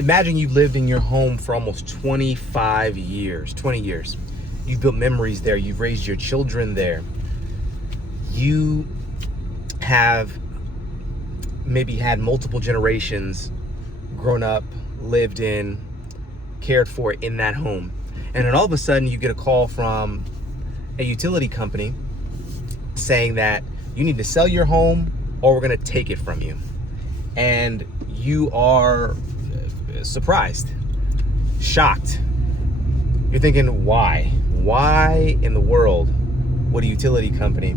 Imagine you've lived in your home for almost 25 years, 20 years. You've built memories there. You've raised your children there. You have maybe had multiple generations grown up, lived in, cared for in that home. And then all of a sudden you get a call from a utility company saying that you need to sell your home or we're going to take it from you. And you are surprised, shocked. You're thinking, why? Why in the world would a utility company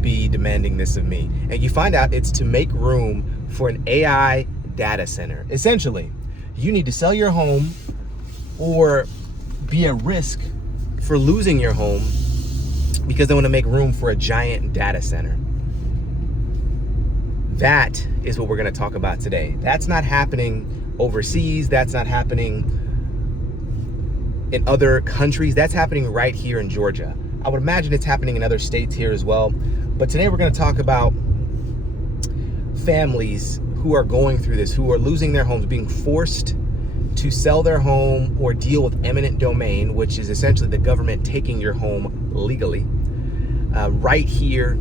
be demanding this of me? And you find out it's to make room for an AI data center. Essentially, you need to sell your home or be at risk for losing your home because they want to make room for a giant data center. That is what we're going to talk about today. That's not happening overseas. That's not happening in other countries. That's happening right here in Georgia. I would imagine it's happening in other states here as well. But today we're going to talk about families who are going through this, who are losing their homes, being forced to sell their home or deal with eminent domain, which is essentially the government taking your home legally, right here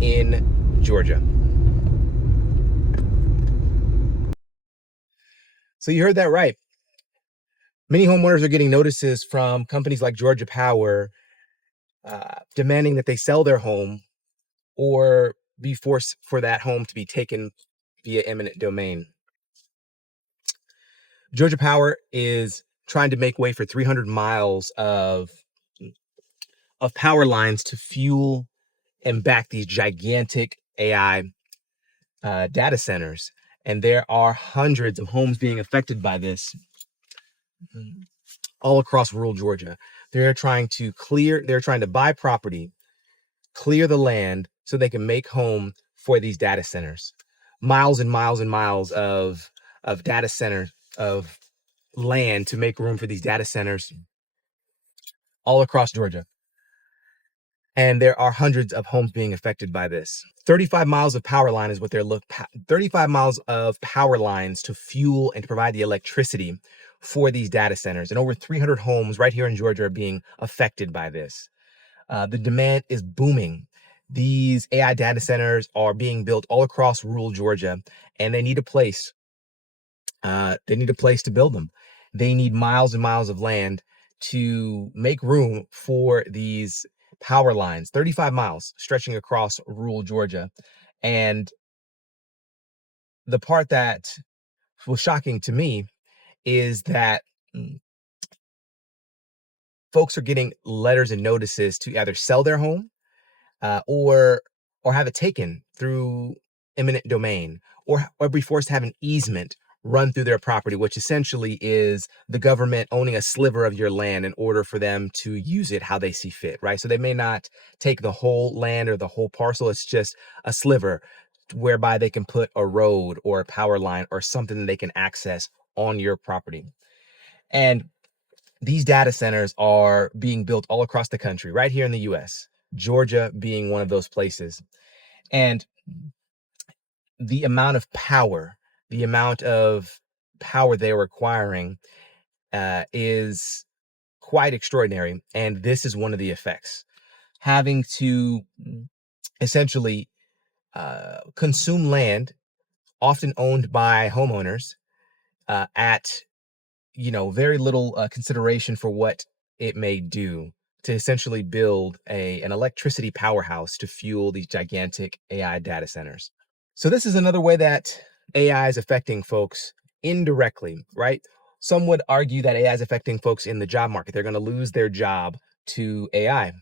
in Georgia. So you heard that right. Many homeowners are getting notices from companies like Georgia Power demanding that they sell their home or be forced for that home to be taken via eminent domain. Georgia Power is trying to make way for 300 miles of power lines to fuel and back these gigantic AI data centers. And there are hundreds of homes being affected by this all across rural Georgia. They're trying to buy property, clear the land so they can make home for these data centers. Miles and miles and miles of data center, of land to make room for these data centers all across Georgia. And there are hundreds of homes being affected by this. 35 miles of power line is what 35 miles of power lines to fuel and to provide the electricity for these data centers. And over 300 homes right here in Georgia are being affected by this. The demand is booming. These AI data centers are being built all across rural Georgia, and they need a place. They need a place to build them. They need miles and miles of land to make room for these power lines, 35 miles stretching across rural Georgia. And the part that was shocking to me is that folks are getting letters and notices to either sell their home or have it taken through eminent domain, or be forced to have an easement run through their property, which essentially is the government owning a sliver of your land in order for them to use it how they see fit, right? So they may not take the whole land or the whole parcel. It's just a sliver whereby they can put a road or a power line or something that they can access on your property. And these data centers are being built all across the country, right here in the US, Georgia being one of those places. And the amount of power they're requiring is quite extraordinary. And this is one of the effects. Having to essentially consume land, often owned by homeowners, at very little consideration for what it may do to essentially build an electricity powerhouse to fuel these gigantic AI data centers. So this is another way that AI is affecting folks indirectly, right? Some would argue that AI is affecting folks in the job market. They're going to lose their job to AI.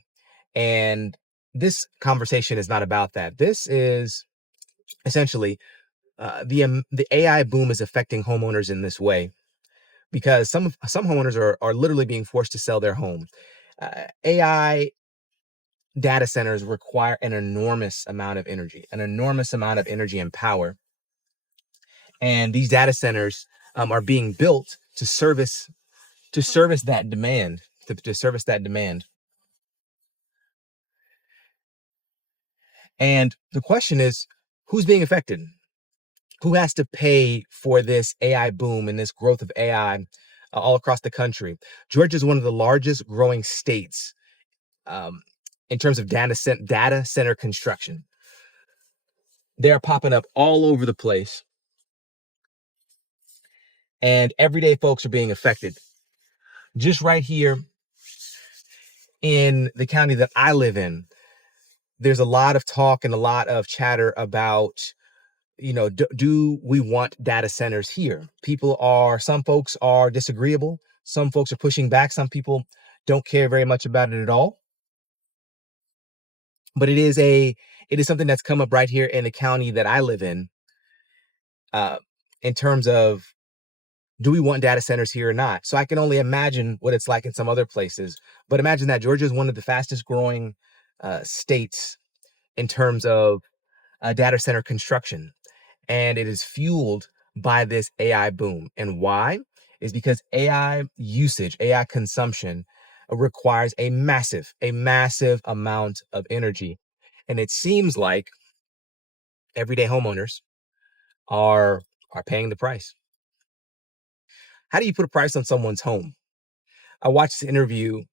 And this conversation is not about that. This is essentially the AI boom is affecting homeowners in this way, because some homeowners are literally being forced to sell their home. AI data centers require an enormous amount of energy and power. And these data centers are being built to service that demand, to service that demand. And the question is, who's being affected? Who has to pay for this AI boom and this growth of AI all across the country? Georgia is one of the largest growing states um, in terms of data center construction. They're popping up all over the place, and everyday folks are being affected. Just right here in the county that I live in, there's a lot of talk and a lot of chatter about, do we want data centers here? Some folks are disagreeable. Some folks are pushing back. Some people don't care very much about it at all. But it is something that's come up right here in the county that I live uh, in terms of, do we want data centers here or not? So I can only imagine what it's like in some other places. But imagine that Georgia is one of the fastest growing states in terms of data center construction. And it is fueled by this AI boom. And why? Is because AI usage, AI consumption requires a massive amount of energy. And it seems like everyday homeowners are paying the price. How do you put a price on someone's home? I watched this interview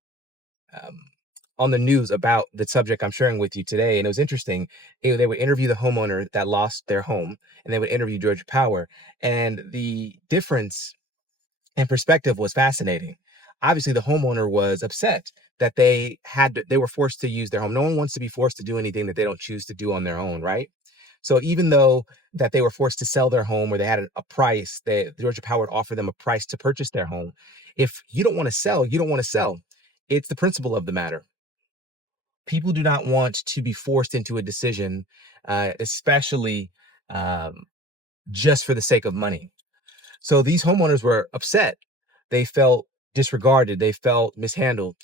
um, on the news about the subject I'm sharing with you today, and it was interesting. They would interview the homeowner that lost their home, and they would interview Georgia Power, and the difference and perspective was fascinating. Obviously, the homeowner was upset that they were forced to use their home. No one wants to be forced to do anything that they don't choose to do on their own, right? So even though that they were forced to sell their home, or they had a price, Georgia Power would offer them a price to purchase their home. If you don't want to sell, you don't want to sell. It's the principle of the matter. People do not want to be forced into a decision, especially um, just for the sake of money. So these homeowners were upset. They felt disregarded. They felt mishandled.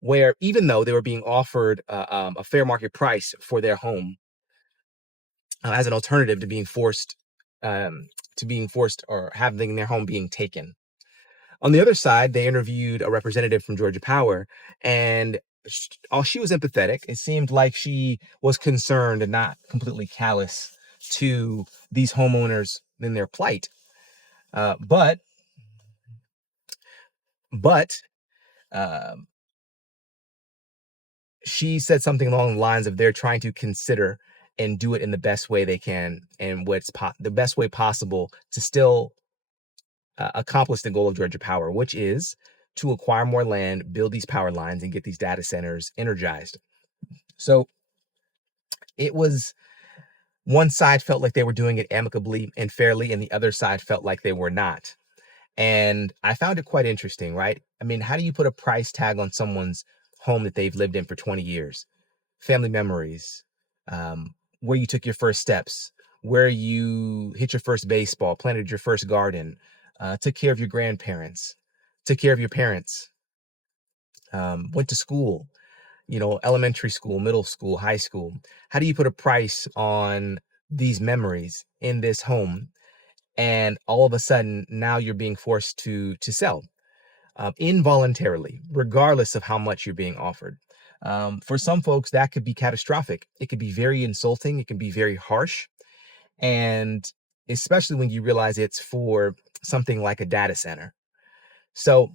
Where even though they were being offered a fair market price for their home as an alternative to being forced or having their home being taken. On the other side, they interviewed a representative from Georgia Power, and she was empathetic. It seemed like she was concerned and not completely callous to these homeowners in their plight. Uh, but but um, she said something along the lines of, they're trying to consider and do it in the best way they can, and the best way possible to still accomplish the goal of Georgia Power, which is to acquire more land, build these power lines, and get these data centers energized. So it was, one side felt like they were doing it amicably and fairly, and the other side felt like they were not. And I found it quite interesting, right? I mean, how do you put a price tag on someone's home that they've lived in for 20 years? Family memories, where you took your first steps, where you hit your first baseball, planted your first garden, took care of your grandparents, took care of your parents, went to school, elementary school, middle school, high school. How do you put a price on these memories in this home? And all of a sudden, now you're being forced to sell involuntarily, regardless of how much you're being offered. For some folks, that could be catastrophic. It could be very insulting. It can be very harsh. And especially when you realize it's for something like a data center. So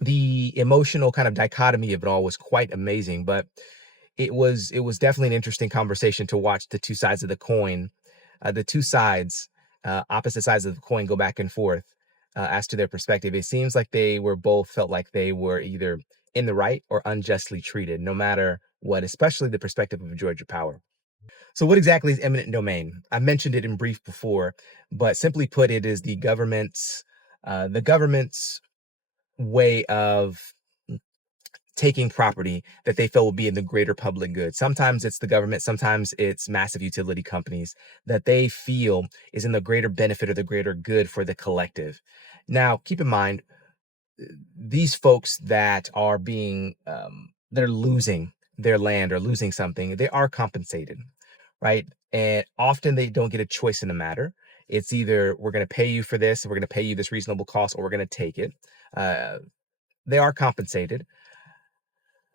the emotional kind of dichotomy of it all was quite amazing, but it was definitely an interesting conversation to watch the two sides of the coin, the two sides, opposite sides of the coin, go back and forth as to their perspective. It seems like they were both felt like they were either in the right or unjustly treated, no matter what, especially the perspective of Georgia Power. So what exactly is eminent domain? I mentioned it in brief before, but simply put, it is the government's way of taking property that they feel will be in the greater public good. Sometimes it's the government, sometimes it's massive utility companies that they feel is in the greater benefit or the greater good for the collective. Now, keep in mind, these folks that are they're losing their land or losing something, they are compensated, right? And often they don't get a choice in the matter. It's either, we're going to pay you for this, we're going to pay you this reasonable cost, or we're going to take it. Uh, they are compensated,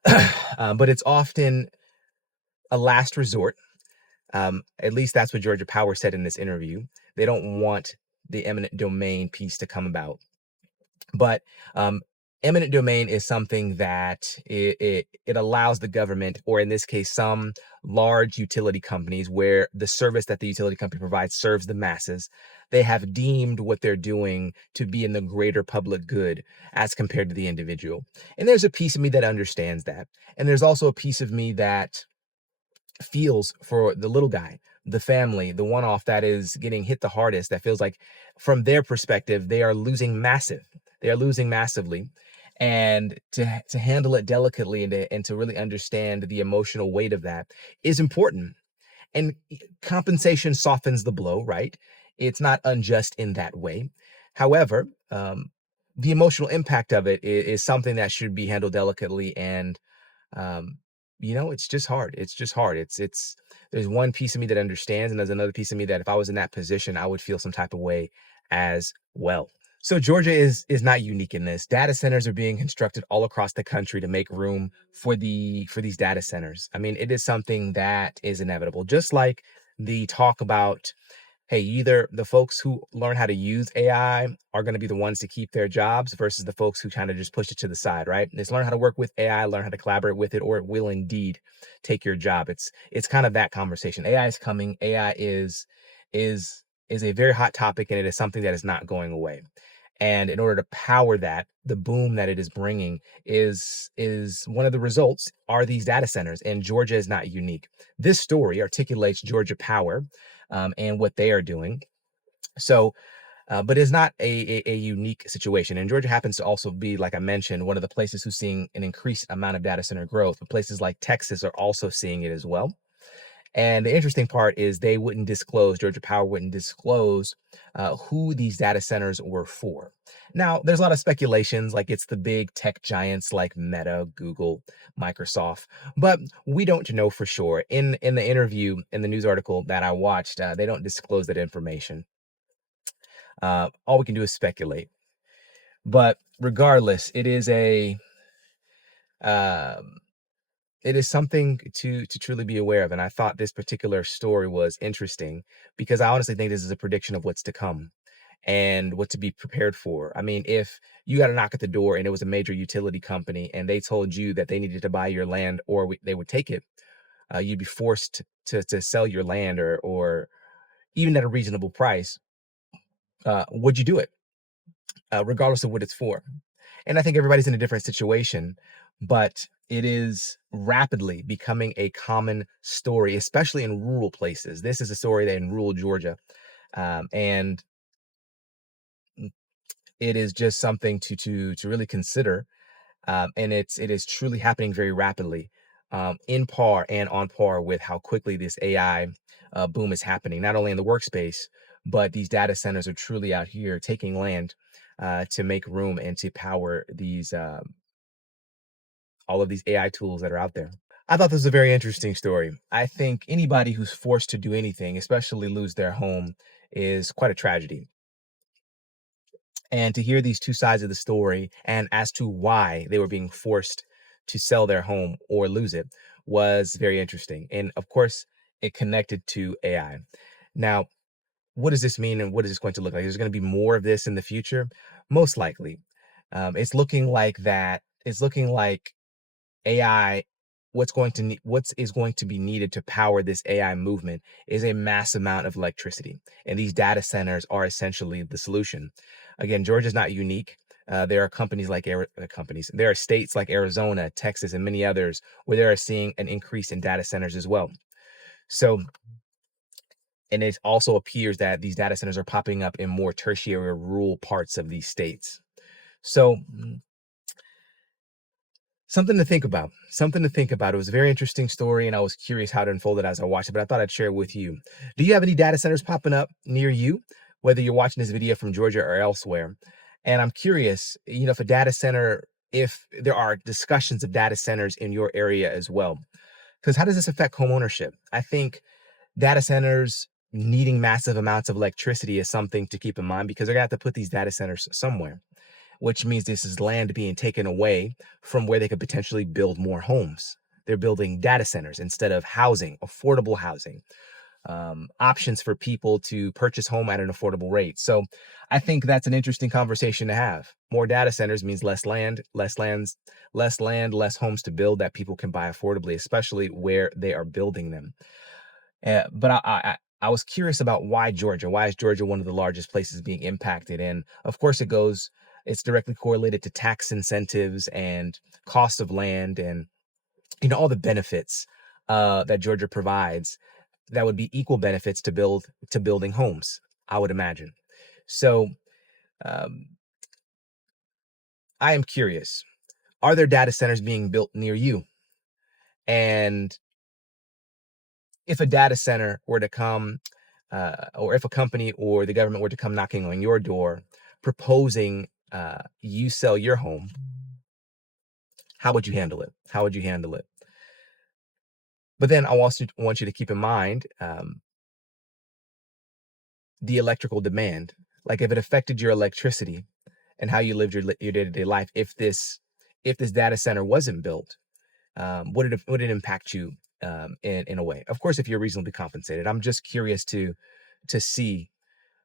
but it's often a last resort. At least that's what Georgia Power said in this interview. They don't want the eminent domain piece to come about. But eminent domain is something that it allows the government, or in this case, some large utility companies, where the service that the utility company provides serves the masses. They have deemed what they're doing to be in the greater public good as compared to the individual. And there's a piece of me that understands that. And there's also a piece of me that feels for the little guy, the family, the one off that is getting hit the hardest, that feels like from their perspective, they are losing massive. They are losing massively. And to handle it delicately and to really understand the emotional weight of that is important. And compensation softens the blow, right? It's not unjust in that way. However, the emotional impact of it is something that should be handled delicately. And um, it's just hard. It's just hard. There's one piece of me that understands, and there's another piece of me that if I was in that position, I would feel some type of way as well. So Georgia is not unique in this. Data centers are being constructed all across the country to make room for these data centers. I mean, it is something that is inevitable. Just like the talk about, hey, either the folks who learn how to use AI are going to be the ones to keep their jobs versus the folks who kind of just push it to the side, right? Just learn how to work with AI, learn how to collaborate with it, or it will indeed take your job. It's kind of that conversation. AI is coming. AI is a very hot topic, and it is something that is not going away. And in order to power that, the boom that it is bringing is one of the results are these data centers, and Georgia is not unique. This story articulates Georgia Power and what they are doing. So, but it's not a unique situation. And Georgia happens to also be, like I mentioned, one of the places who's seeing an increased amount of data center growth. But places like Texas are also seeing it as well. And the interesting part is Georgia Power wouldn't disclose who these data centers were for. Now, there's a lot of speculations, like it's the big tech giants like Meta, Google, Microsoft, but we don't know for sure. In the interview, in the news article that I watched, they don't disclose that information. All we can do is speculate. But regardless, um, it is something to truly be aware of. And I thought this particular story was interesting because I honestly think this is a prediction of what's to come and what to be prepared for. I mean, if you got a knock at the door and it was a major utility company and they told you that they needed to buy your land or they would take it, you'd be forced to sell your land or even at a reasonable price. Would you do it, regardless of what it's for? And I think everybody's in a different situation, but it is rapidly becoming a common story, especially in rural places. This is a story that in rural Georgia, and it is just something to really consider. And it is truly happening very rapidly, in par and on par with how quickly this AI boom is happening, not only in the workspace, but these data centers are truly out here taking land to make room and to power these all of these AI tools that are out there. I thought this was a very interesting story. I think anybody who's forced to do anything, especially lose their home, is quite a tragedy. And to hear these two sides of the story and as to why they were being forced to sell their home or lose it was very interesting. And of course, it connected to AI. Now, what does this mean and what is this going to look like? There's going to be more of this in the future? Most likely. It's looking like that. It's looking like AI, what is going to be needed to power this AI movement is a mass amount of electricity, and these data centers are essentially the solution. Again, Georgia's not unique. There are companies. There are states like Arizona, Texas, and many others where they are seeing an increase in data centers as well. So, and it also appears that these data centers are popping up in more tertiary or rural parts of these states. So, something to think about. Something to think about. It was a very interesting story, and I was curious how it unfolded as I watched it, but I thought I'd share it with you. Do you have any data centers popping up near you, whether you're watching this video from Georgia or elsewhere? And I'm curious, if a data center, if there are discussions of data centers in your area as well, because how does this affect home ownership? I think data centers needing massive amounts of electricity is something to keep in mind because they're going to have to put these data centers somewhere, which means this is land being taken away from where they could potentially build more homes. They're building data centers instead of housing, affordable housing. options for people to purchase home at an affordable rate. So I think that's an interesting conversation to have. More data centers means less land, less homes to build that people can buy affordably, especially where they are building them. But I was curious about why Georgia. Why is Georgia one of the largest places being impacted? And of course, it's directly correlated to tax incentives and cost of land, and all the benefits that Georgia provides that would be equal benefits to building homes, I would imagine. So um, I am curious: are there data centers being built near you? And if a data center were to come, or if a company or the government were to come knocking on your door, proposing you sell your home, how would you handle it? How would you handle it? But then I also want you to keep in mind the electrical demand. Like if it affected your electricity and how you lived your day-to-day life, if this data center wasn't built, would it impact you in a way? Of course, if you're reasonably compensated. I'm just curious to see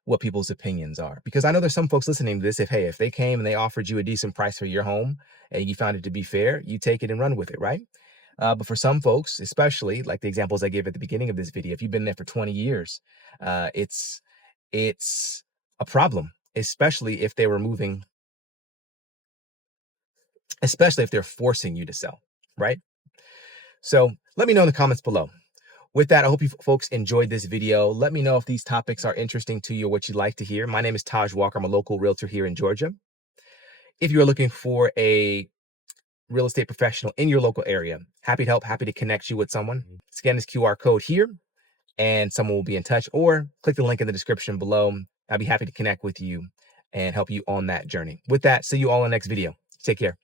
what people's opinions are, because I know there's some folks listening to this. If they came and they offered you a decent price for your home and you found it to be fair, you take it and run with it, right? But for some folks, especially like the examples I gave at the beginning of this video, if you've been there for 20 years, it's a problem, especially if they're forcing you to sell, right? So let me know in the comments below. With that, I hope you folks enjoyed this video. Let me know if these topics are interesting to you or what you'd like to hear. My name is Taj Walker. I'm a local realtor here in Georgia. If you're looking for a real estate professional in your local area, happy to help, happy to connect you with someone. Scan this QR code here and someone will be in touch, or click the link in the description below. I'd be happy to connect with you and help you on that journey. With that, see you all in the next video. Take care.